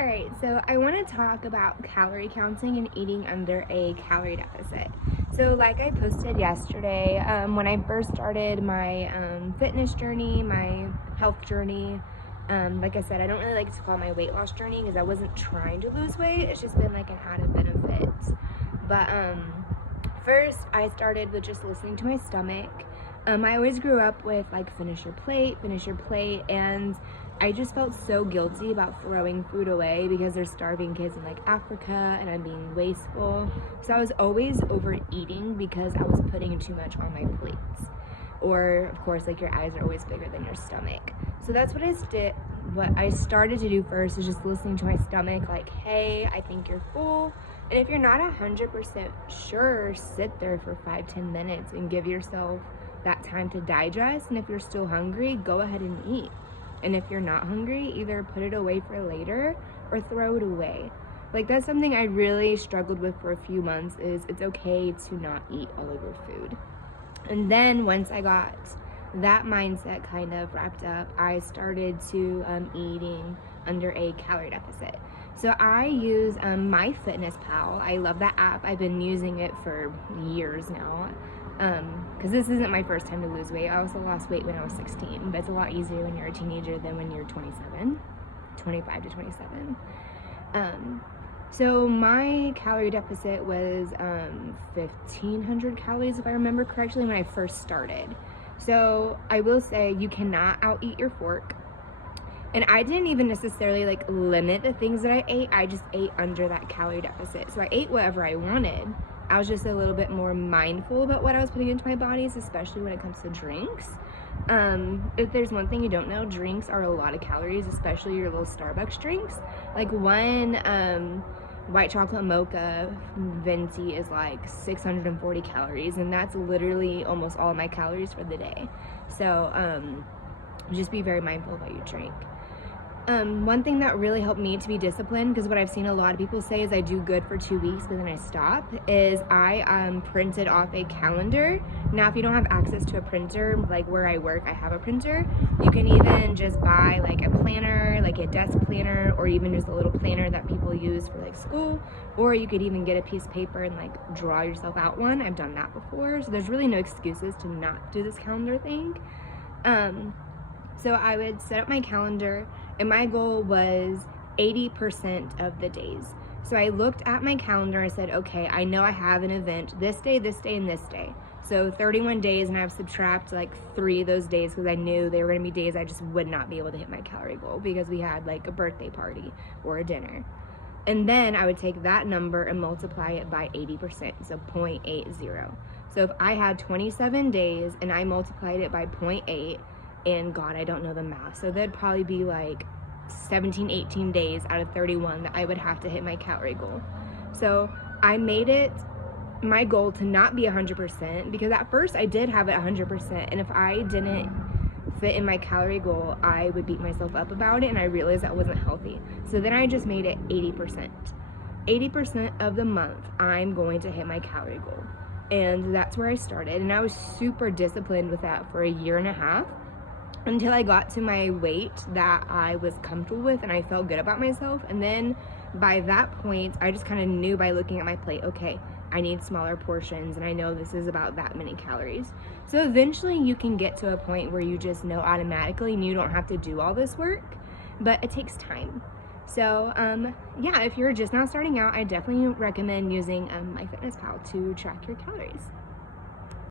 Alright, so I want to talk about calorie counting and eating under a calorie deficit. So like I posted yesterday, when I first started my fitness journey, my health journey, like I said, I don't really like to call my weight loss journey because I wasn't trying to lose weight. It's just been like an added benefit. But first I started with just listening to my stomach. I always grew up with like finish your plate, and I just felt so guilty about throwing food away because there's starving kids in like Africa and I'm being wasteful. So I was always overeating because I was putting too much on my plates. Or of course, like your eyes are always bigger than your stomach. So that's what what I started to do first is just listening to my stomach, like, hey, I think you're full. And if you're not 100% sure, sit there for 5-10 minutes and give yourself that time to digest. And if you're still hungry, go ahead and eat. And if you're not hungry, either put it away for later or throw it away. Like, that's something I really struggled with for a few months, is it's okay to not eat all of your food. And then once I got that mindset kind of wrapped up, I started to eating under a calorie deficit. So I use MyFitnessPal. I love that app. I've been using it for years now. Because this isn't my first time to lose weight. I also lost weight when I was 16, but it's a lot easier when you're a teenager than when you're 25 to 27. So my calorie deficit was 1,500 calories, if I remember correctly, when I first started. So I will say you cannot out-eat your fork. And I didn't even necessarily like limit the things that I ate. I just ate under that calorie deficit. So I ate whatever I wanted. I was just a little bit more mindful about what I was putting into my bodies, especially when it comes to drinks. If there's one thing you don't know, drinks are a lot of calories, especially your little Starbucks drinks. Like one white chocolate mocha venti is like 640 calories, and that's literally almost all my calories for the day. So just be very mindful of what you drink. One thing that really helped me to be disciplined, because what I've seen a lot of people say is I do good for 2 weeks but then I stop, is I printed off a calendar. Now if you don't have access to a printer, like where I work I have a printer, you can even just buy like a planner, like a desk planner, or even just a little planner that people use for like school, or you could even get a piece of paper and like draw yourself out one. I've done that before, so there's really no excuses to not do this calendar thing. So I would set up my calendar, and my goal was 80% of the days. So I looked at my calendar and I said, okay, I know I have an event this day, and this day. So 31 days, and I would subtract like 3 of those days because I knew they were gonna be days I just would not be able to hit my calorie goal because we had like a birthday party or a dinner. And then I would take that number and multiply it by 80%, so 0.80. So if I had 27 days and I multiplied it by 0.8, and God, I don't know the math, so that'd probably be like 17, 18 days out of 31 that I would have to hit my calorie goal. So I made it my goal to not be 100%, because at first I did have it 100%, and if I didn't fit in my calorie goal, I would beat myself up about it, and I realized that wasn't healthy. So then I just made it 80%. 80% of the month, I'm going to hit my calorie goal. And that's where I started, and I was super disciplined with that for a year and a half, until I got to my weight that I was comfortable with and I felt good about myself. And then by that point, I just kind of knew by looking at my plate, okay, I need smaller portions, and I know this is about that many calories. So eventually you can get to a point where you just know automatically and you don't have to do all this work, but it takes time. So yeah, if you're just now starting out, I definitely recommend using MyFitnessPal to track your calories.